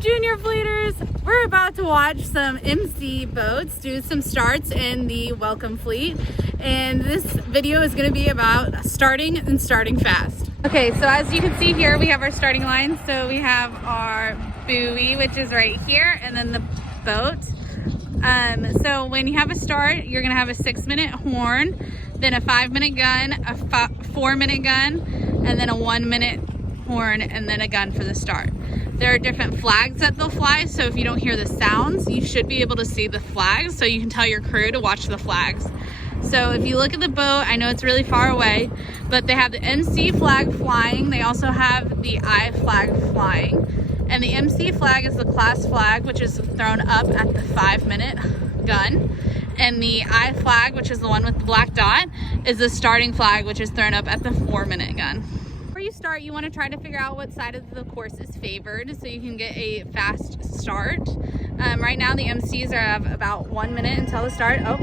Junior Fleeters, we're about to watch some MC boats do some starts in the Welcome Fleet, and this video is going to be about starting and starting fast. Okay, so as you can see here, we have our starting line. So we have our buoy, which is right here, and then the boat. So when you have a start, you're going to have a 6-minute horn, then a 5-minute gun, a 4-minute gun, and then a 1-minute horn, and then a gun for the start. There are different flags that they'll fly, so if you don't hear the sounds, you should be able to see the flags, so you can tell your crew to watch the flags. So if you look at the boat, I know it's really far away, but they have the MC flag flying. They also have the I flag flying. And the MC flag is the class flag, which is thrown up at the 5-minute gun. And the I flag, which is the one with the black dot, is the starting flag, which is thrown up at the 4-minute gun. Before you start, you want to try to figure out what side of the course is favored so you can get a fast start. Right now the MCs are about 1 minute until the start. Oh,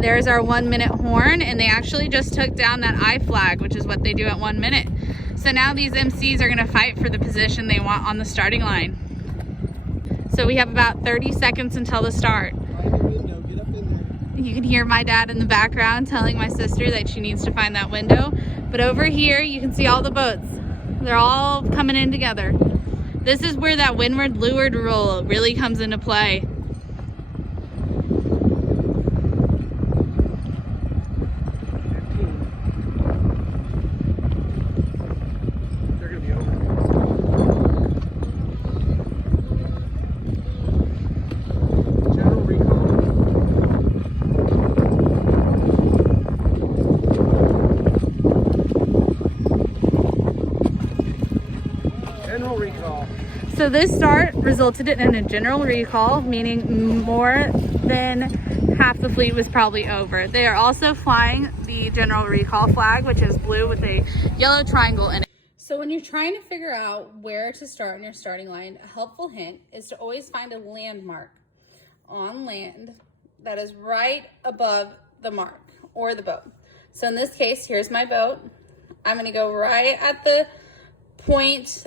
there's our 1-minute horn, and they actually just took down that I flag, which is what they do at 1 minute. So now these MCs are going to fight for the position they want on the starting line. So we have about 30 seconds until the start. You can hear my dad in the background telling my sister that she needs to find that window. But over here, you can see all the boats. They're all coming in together. This is where that windward leeward rule really comes into play. General recall. So this start resulted in a general recall, meaning more than half the fleet was probably over. They are also flying the general recall flag, which is blue with a yellow triangle in it. So when you're trying to figure out where to start in your starting line, a helpful hint is to always find a landmark on land that is right above the mark or the boat. So in this case, here's my boat. I'm going to go right at the point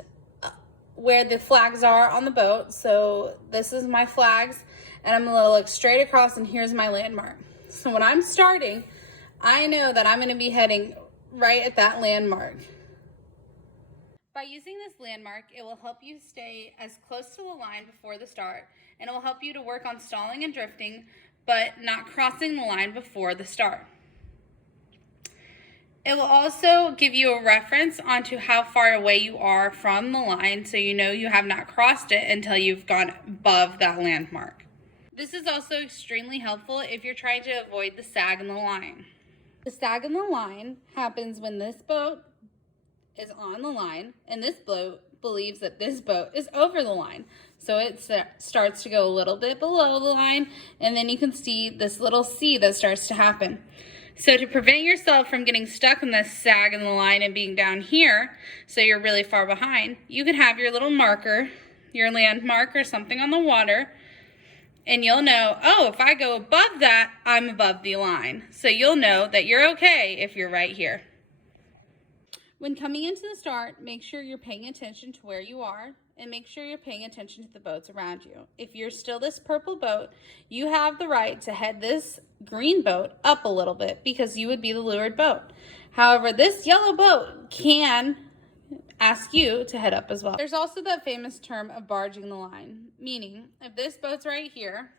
where the flags are on the boat. So this is my flags, and I'm gonna look straight across, and here's my landmark. So when I'm starting, I know that I'm gonna be heading right at that landmark. By using this landmark, it will help you stay as close to the line before the start, and it will help you to work on stalling and drifting, but not crossing the line before the start. It will also give you a reference onto how far away you are from the line, so you know you have not crossed it until you've gone above that landmark. This is also extremely helpful if you're trying to avoid the sag in the line. The sag in the line happens when this boat is on the line and this boat believes that this boat is over the line. So it starts to go a little bit below the line, and then you can see this little C that starts to happen. So to prevent yourself from getting stuck in this sag in the line and being down here, so you're really far behind, you can have your little marker, your landmark or something on the water, and you'll know, oh, if I go above that, I'm above the line. So you'll know that you're okay if you're right here. When coming into the start, make sure you're paying attention to where you are, and make sure you're paying attention to the boats around you. If you're still this purple boat, you have the right to head this green boat up a little bit because you would be the leeward boat. However, this yellow boat can ask you to head up as well. There's also that famous term of barging the line, meaning if this boat's right here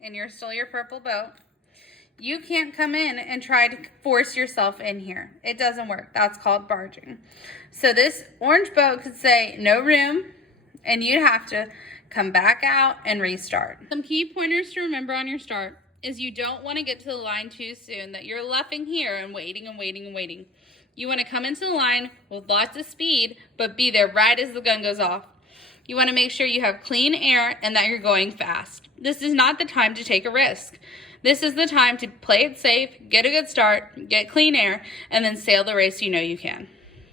and you're still your purple boat, you can't come in and try to force yourself in here. It doesn't work. That's called barging. So this orange boat could say no room, and you'd have to come back out and restart. Some key pointers to remember on your start is you don't want to get to the line too soon, that you're luffing here and waiting and waiting and waiting. You want to come into the line with lots of speed, but be there right as the gun goes off. You want to make sure you have clean air and that you're going fast. This is not the time to take a risk. This is the time to play it safe, get a good start, get clean air, and then sail the race you know you can.